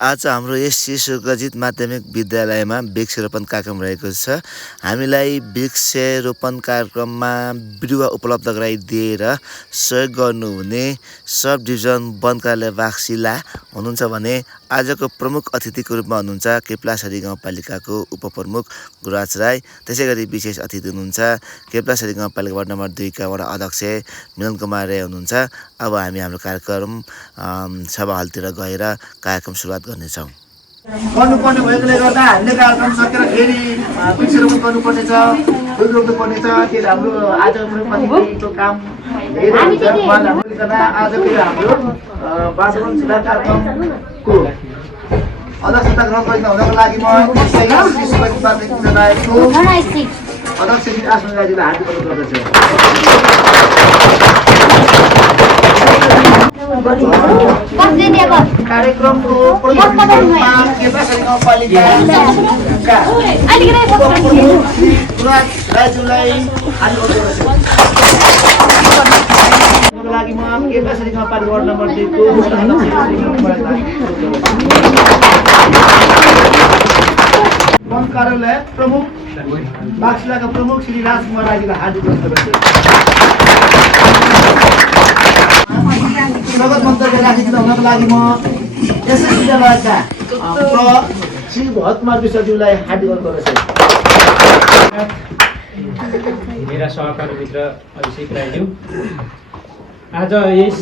आज हाम्रो यस श्री स्वर्गजित माध्यमिक विद्यालयमा वृक्षरोपण कार्यक्रम रहेको छ। हामीलाई वृक्षरोपण कार्यक्रममा बिरुवा उपलब्ध गराइदिएर सहयोग गर्नुहुने सब डिभिजन वन कार्यालय बाक्सिला हुनुहुन्छ भने आजको प्रमुख अतिथिको रूपमा हुनुहुन्छ केप्लासरी गाउँपालिकाको उपप्रमुख गुराज राई। त्यसैगरी विशेष अतिथि हुनुहुन्छ केप्लासरी गाउँपालिका वार्ड नम्बर 2 का वडा अध्यक्ष मिलन कुमार राई हुनुहुन्छ। अब हामी हाम्रो कार्यक्रम सभा हलतिर गएर कार्यक्रम सुरुवात गर्नेछौँ। गर्नुपर्ने भएकोले गर्दा हामीले कार्यक्रम सकेर फेरि वृक्षरोपण गर्नुपर्ने छ, फुल रोप्नुपर्ने छ। त्यो हाम्रो आजको अतिथिको काम धेरै हुन्छ। उहाँलाई नभइकन आजको यो हाम्रो वातावरण सुधार कार्यक्रमको अध्यक्षता ग्रहण गर्न हुनको लागि म श्री स्वर्गजित माध्यमिक विद्यालयको अध्यक्ष श्री आश्विन राईजीलाई हार्दिक अनुरोध गर्दछु। कार्यक्रमको केप्लासरी गाउँपालिकाका श्री गुराज राईज्यूलाई हार्दिक अनुरोध गर्दछु। लागि म केप्लासरी गाउँपालिका वार्ड नम्बर 2 को वन कार्यालय प्रमुख बाक्सिलाका प्रमुख श्री राजकुमार राईजीलाई हार्दिक अनुरोध गर्दछु। स्वागत मन्तव्य राखिदिनु हुनको लागि म यसै विद्यालयका श्री भरत कुमार विश्वज्यूलाई हार्दिक अनुरोध गर्दछु। मेरा सहकारी मित्र अभिषेक राईज्यू, आज यस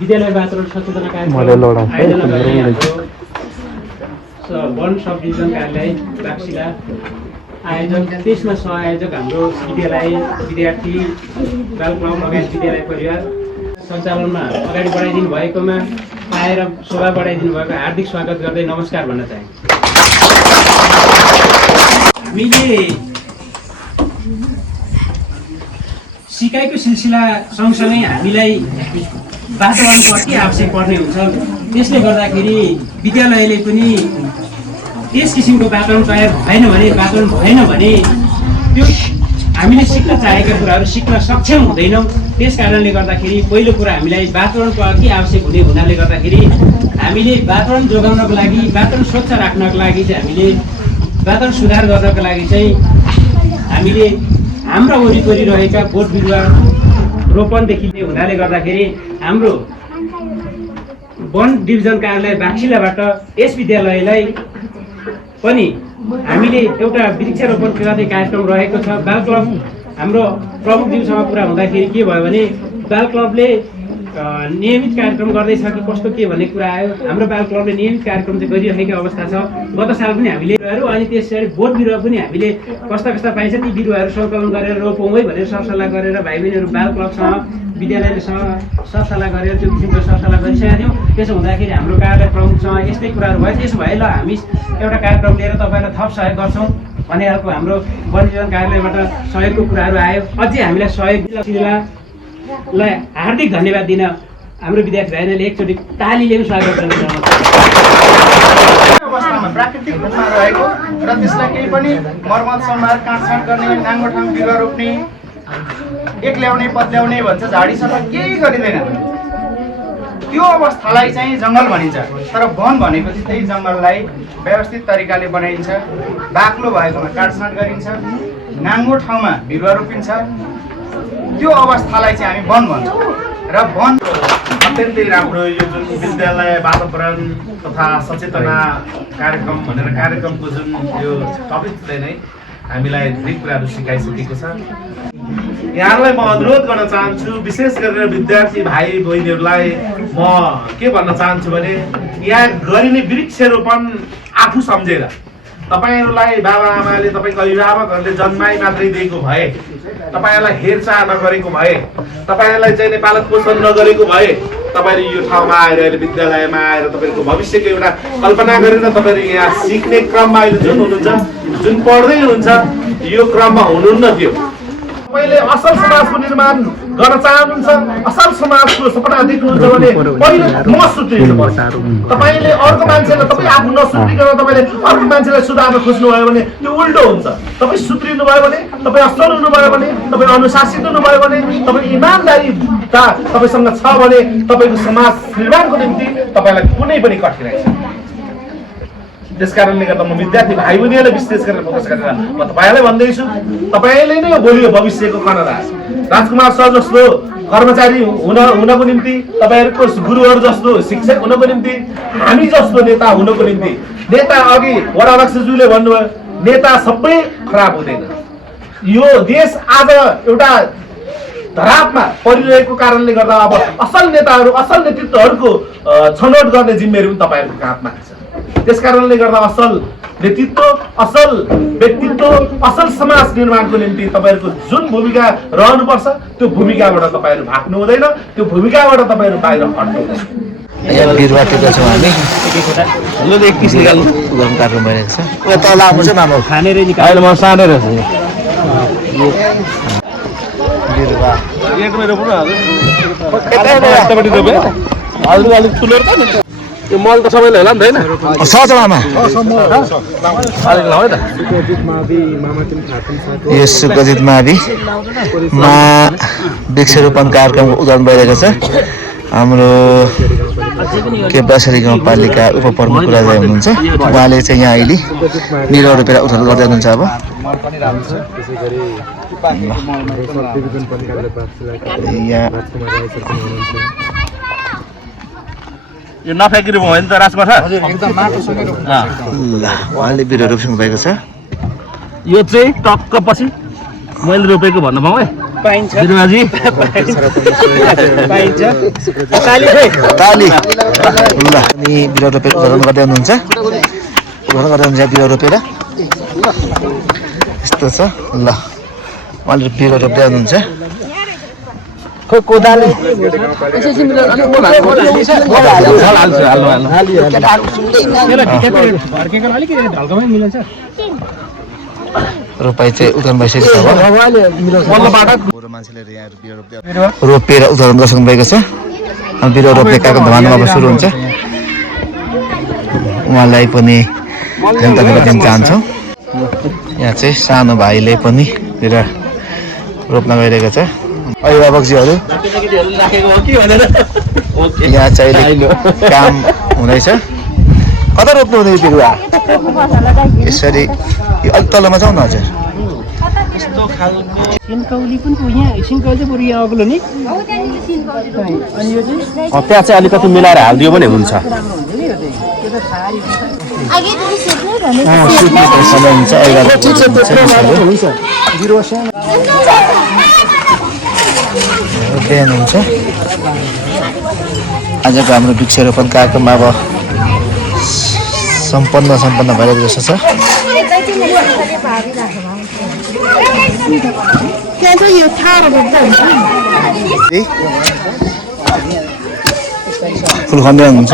विद्यालय वातावरण सचेतना कार्यक्रम वन सब डिभिजन कार्यालय बाक्सिला आयोजक, त्यसमा सहआयोजक हाम्रो विद्यालय विद्यार्थी बाल क्लब लगायत विद्यालय परिवार सञ्चालनमा अगाडि बढाइदिनु भएकोमा आएर शोभा बढाइदिनु भएको हार्दिक स्वागत गर्दै नमस्कार भन्न चाहे। हामीले सिकाइको सिलसिला सँगसँगै हामीलाई वातावरणको अति आवश्यक पर्ने हुन्छ। त्यसले गर्दाखेरि विद्यालयले पनि त्यस किसिमको वातावरण तयार भएन भने त्यो हामीले सिक्न चाहेका कुराहरू सिक्न सक्षम हुँदैनौँ। त्यस कारणले गर्दाखेरि पहिलो कुरा हामीलाई वातावरणको अति आवश्यक हुनाले गर्दाखेरि हामीले वातावरण जोगाउनको लागि, वातावरण स्वच्छ राख्नको लागि चाहिँ हामीले वातावरण सुधार गर्नको लागि चाहिँ हामीले हाम्रा वरिपरि रहेका बोट बिरुवा रोपणदेखि हुनाले गर्दाखेरि हाम्रो वन डिभिजन कार्यालय बाक्सिलाबाट यस विद्यालयलाई पनि हामीले एउटा वृक्षरोपण गर्ने कार्यक्रम रहेको छ। बाल क्लब हाम्रो प्रमुखज्यूसँग कुरा हुँदाखेरि के भयो भने बाल क्लबले नियमित कार्यक्रम गर्दैछ कि कस्तो के भन्ने कुरा आयो। हाम्रो बाल क्लबले नियमित कार्यक्रम चाहिँ गरिरहेको अवस्था छ। गत साल पनि हामीले अनि त्यसरी बोट बिरुवा पनि हामीले कस्ता पाइन्छ ती बिरुवाहरू सङ्कलन गरेर रोपौँ है भनेर सरसल्लाह गरेर भाइ बहिनीहरू बाल क्लबसँग विद्यालयसँग सरसल्लाह गरेर त्यो किसिमको सरसल्लाह गरिसकेका थियौँ। त्यसो हुँदाखेरि हाम्रो कार्यालय प्रमुखसँग यस्तै कुराहरू भयो। त्यसो भए ल हामी एउटा कार्यक्रम लिएर तपाईँलाई थप सहयोग गर्छौँ भन्ने खालको हाम्रो वन डिभिजन कार्यालयबाट सहयोगको कुराहरू आयो। अझै हामीलाई सहयोगलाई हार्दिक धन्यवाद दिन हाम्रो विद्यार्थी भाइहरूले एकचोटि तालीले पनि स्वागत गर्न अवस्थामा प्राकृतिक रूपमा रहेको र त्यसलाई केही पनि मर्मत सम्हार काटछाट गर्ने, नाङ्गो ठाउँ बिरुवा रोप्ने, एक ल्याउने पत्याउने भन्छ, झाडीसँग केही गरिँदैन। त्यो अवस्थालाई चाहिँ जङ्गल भनिन्छ। तर वन भनेपछि त्यही जङ्गललाई व्यवस्थित तरिकाले बनाइन्छ, बाक्लो भएकोमा काटछाट गरिन्छ, नाङ्गो ठाउँमा बिरुवा रोपिन्छ। त्यो अवस्थालाई चाहिँ हामी वन भन्छौँ। र वन अत्यन्तै राम्रो यो जुन विद्यालय वातावरण तथा सचेतना कार्यक्रम भनेर कार्यक्रमको जुन यो टपिकले नै हामीलाई धेरै कुराहरू सिकाइसकेको छ। यहाँलाई म अनुरोध गर्न चाहन्छु, विशेष गरेर विद्यार्थी भाइ बहिनीहरूलाई म के भन्न चाहन्छु भने यहाँ गरिने वृक्षरोपण आफू सम्झेर तपाईँहरूलाई बाबा आमाले तपाईँको अभिभावकहरूले जन्माइ मात्रै दिएको भए, तपाईँहरूलाई हेरचाह नगरेको भए, तपाईँहरूलाई चाहिँ पालन पोषण नगरेको भए तपाईँले यो ठाउँमा आएर अहिले विद्यालयमा आएर तपाईँको भविष्यको एउटा कल्पना गरेर तपाईँहरू यहाँ सिक्ने क्रममा अहिले जुन हुनुहुन्छ, जुन पढ्दै हुनुहुन्छ, यो क्रममा हुनुहुन्न थियो। तपाईँले असल समाजको निर्माण गर्न चाहनुहुन्छ, असल समाजको सपना देख्नुहुन्छ भने पहिले म सुध्रिनुपर्छ। तपाईँले अर्को मान्छेलाई तपाईँ आफू नसुध्रिकन तपाईँले अर्को मान्छेलाई सुधार्न खोज्नुभयो भने त्यो उल्टो हुन्छ। तपाईँ सुध्रिनु भयो भने, तपाईँ असल हुनुभयो भने, तपाईँ अनुशासित हुनुभयो भने, तपाईँ इमान्दारीता तपाईँसँग छ भने तपाईँको समाज निर्माणको निम्ति तपाईँलाई कुनै पनि कठिनाइ छैन। त्यस कारणले गर्दा म विद्यार्थी भाइ बहिनीहरूलाई विशेष गरेर फोकस गरेर म तपाईँलाई भन्दैछु, तपाईँले नै भोलि भविष्यको कनराज राजकुमार सर जस्तो कर्मचारी हुनको निम्ति, तपाईँहरूको गुरुहरू जस्तो शिक्षक हुनको निम्ति, हामी जस्तो नेता हुनको निम्ति, नेता अघि वडा अध्यक्षज्यूले भन्नुभयो नेता सबै खराब हुँदैन। यो देश आज एउटा धरापमा परिरहेको कारणले गर्दा अब असल नेताहरू, असल नेतृत्वहरूको छनौट गर्ने जिम्मेवारी पनि तपाईँहरूको काँधमा छ। त्यस कारणले गर्दा असल नेतृत्व, असल व्यक्तित्व, असल समाज निर्माणको निम्ति तपाईँहरूको जुन भूमिका रहनुपर्छ त्यो भूमिकाबाट तपाईँहरू भाग्नु हुँदैन, त्यो भूमिकाबाट तपाईँहरू बाहिर हट्नु हुँदैन। यहाँ बिरुवा टिपेका छौँ हामी। उदाहरण कार्यक्रम भइरहेको छ। उयो तल आएको चाहिँ मामा खानेर अहिले म सानो रहेछ बिरुवा यो मल त सबैले होला नि त होइन? छ मामा। यो सुखजित माविमा वृक्षरोपण कार्यक्रमको उदाहरण भइरहेको छ। हाम्रो केपासरी गाउँपालिका उपप्रमुख राजा हुनुहुन्छ, उहाँले चाहिँ यहाँ अहिले बिरुवा रोपेर उद्घाटन गर्दै हुनुहुन्छ। अब यहाँ यो नफ्याँकिनु भयो भने त राजकुमार सर उहाँले बिरुवा रोप्नु भएको छ। यो चाहिँ टक्क पछि मैले रोपेको भन्नु पाऊँ है बिरुवाजी? ताली ल। अनि बिरुवा रोपेर उद्घाटन गर्दै हुनुहुन्छ, बिरुवा रोपेर यस्तो छ ल। उहाँले बिरुवा रोप्दै हुनुहुन्छ। कोदाली रोपाइ चाहिँ उदाहरण भइसकेको छ। मान्छेले रोपेर उदाहरण गरिसक्नु भएको छ। बिरुवा रोप्ने कार्यक्रम धमाधम अब सुरु हुन्छ। उहाँलाई पनि धन्यवाद दिन चाहन्छौँ। यहाँ चाहिँ सानो भाइले पनि बिरुवा रोप्न गइरहेको छ। अभिभावकजीहरू यहाँ चाहिँ काम हुँदैछ। कता रोप्नु हुँदैछ बिरुवा? यसरी यो अलिक तलमा जाउँ न हजुर। त्यहाँ चाहिँ अलिकति मिलाएर हालिदियो भने हुन्छ। बिहान हुन्छ। आजको हाम्रो वृक्षरोपण कार्यक्रम अब सम्पन्न भइरहेको जस्तो छ। फुल खन्दै हुनुहुन्छ।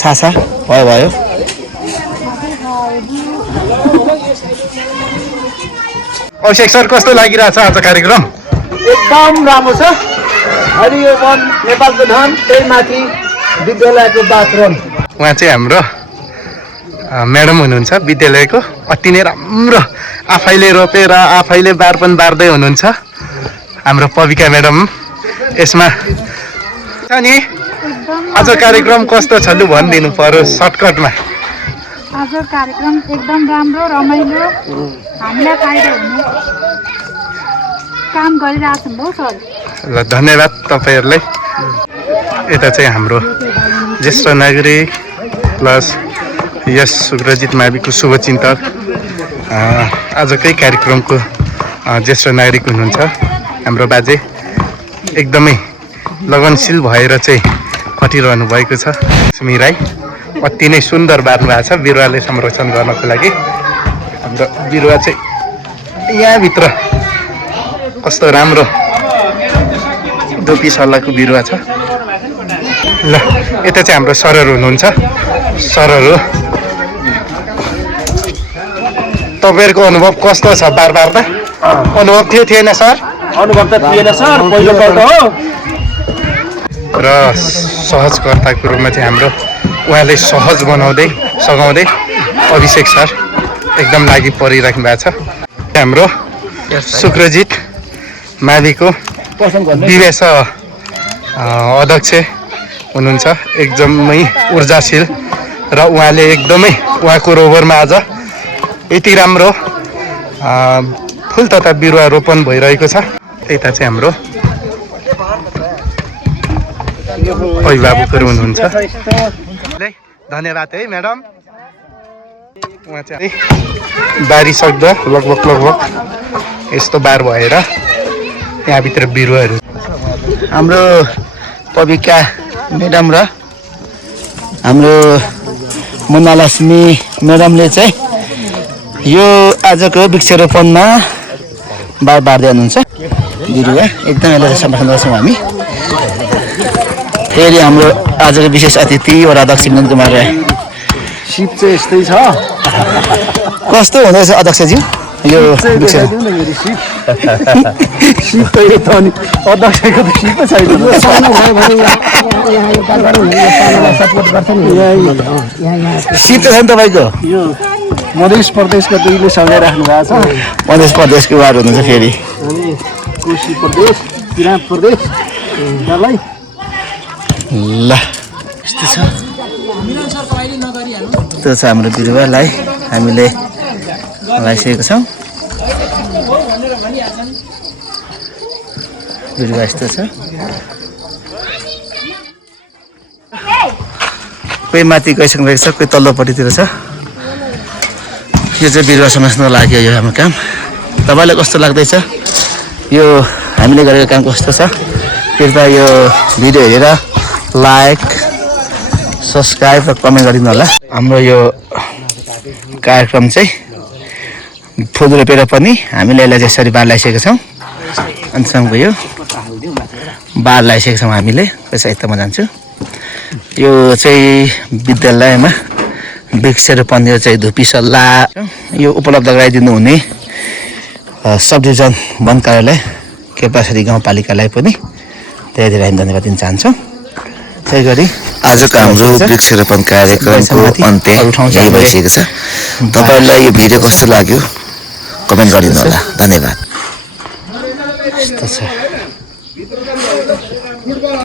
छासा भयो। अभिषेक सर कस्तो लागिरहेछ आज कार्यक्रम? एकदम राम्रो छ। अनि यो वन नेपालको धन, त्यही माथि विद्यालयको बाथरुम। उहाँ चाहिँ हाम्रो म्याडम हुनुहुन्छ विद्यालयको, अति नै राम्रो आफैले रोपेर आफैले बारपन बार्दै हुनुहुन्छ हाम्रो पविका म्याडम। यसमा नि आज कार्यक्रम कस्तो छ लु भनिदिनु पर्यो सर्टकटमा। आज कार्यक्रम एकदम राम्रो रमाइलो, हामीलाई फाइदा हुने काम गरिरहेको छौँ सर। ल धन्यवाद तपाईँहरूलाई। यता चाहिँ हाम्रो ज्येष्ठ नागरिक प्लस यस सुग्रजित माविको शुभचिन्तक आजकै कार्यक्रमको ज्येष्ठ नागरिक हुनुहुन्छ हाम्रो बाजे। एकदमै लगनशील भएर चाहिँ खटिरहनु भएको छ लक्ष्मी राई। अति नै सुन्दर बार्नु भएको छ बिरुवाले संरक्षण गर्नको लागि। हाम्रो बिरुवा चाहिँ यहाँभित्र कस्तो राम्रो धोपी सल्लाहको बिरुवा छ। ल यता चाहिँ हाम्रो सरहरू हुनुहुन्छ सरहरू तपाईँहरूको अनुभव कस्तो छ बारबारमा अनुभव थिएन सर अनुभव त थिएन सर पहिलोपल्ट हो र सहजकर्ताको रूपमा चाहिँ हाम्रो उहाँले सहज बनाउँदै सघाउँदै अभिषेक सर एकदम लागि परिराख्नु भएको छ हाम्रो शुक्रजित माविको विवेश अध्यक्ष हुनुहुन्छ एकदमै ऊर्जाशील र उहाँले एकदमै उहाँको रोभरमा आज यति राम्रो फुल तथा बिरुवा रोपन भइरहेको छ त्यता चाहिँ हाम्रो अभिभावकहरू हुनुहुन्छ धन्यवाद है म्याडम उहाँ चाहिँ बारी सक्दा लगभग यस्तो बार भएर यहाँभित्र बिरुवाहरू हाम्रो पविका म्याडम र हाम्रो मुनालक्ष्मी म्याडमले चाहिँ यो आजको वृक्षारोपणमा बार बार्दै हुनुहुन्छ बिरुवा एकदम यसलाई संरक्षण गर्छौँ हामी फेरि हाम्रो आजको विशेष अतिथि वडा अध्यक्ष विनोद कुमार राई सिप चाहिँ यस्तै छ कस्तो हुँदैछ अध्यक्षज्यू यो सिप त यो त अनि अध्यक्षको त सिप छैन सिप त छ नि तपाईँको यो मध्य प्रदेशको दुईले सँगै राख्नु भएको छ मध्य प्रदेशको उहाँहरू हुनुहुन्छ फेरि अनि कोशी प्रदेश किराँत प्रदेश डल्लै ल यस्तो छ त्यो छ हाम्रो बिरुवालाई हामीले लगाइसकेको छौँ बिरुवा यस्तो छ कोही माथि गइसक्नु रहेको छ कोही तल्लोपट्टितिर छ यो चाहिँ बिरुवा समास्न लाग्यो यो हाम्रो काम तपाईँलाई कस्तो लाग्दैछ यो हामीले गरेको काम कस्तो छ कृपया यो भिडियो हेरेर लाइक सब्सक्राइब र कमेन्ट गरिदिनु होला हाम्रो यो कार्यक्रम चाहिँ फुल रोपेर पनि हामीले यसलाई यसरी बार लगाइसकेका छौँ अन्तसम्मको यो बार लगाइसकेका छौँ हामीले साहित्यमा जान्छु यो चाहिँ विद्यालयमा वृक्षारोपण यो चाहिँ धुपी सल्लाह यो उपलब्ध गराइदिनु हुने सब डिभिजन वन कार्यालय केपासरी गाउँपालिकालाई पनि धेरै धेरै हामी धन्यवाद दिन चाहन्छौँ त्यही गरी आजको हाम्रो वृक्षारोपण कार्यक्रमको अन्त्य यही भइसकेको छ तपाईँलाई यो भिडियो कस्तो लाग्यो कमेन्ट गरिदिनु होला धन्यवाद यस्तो छ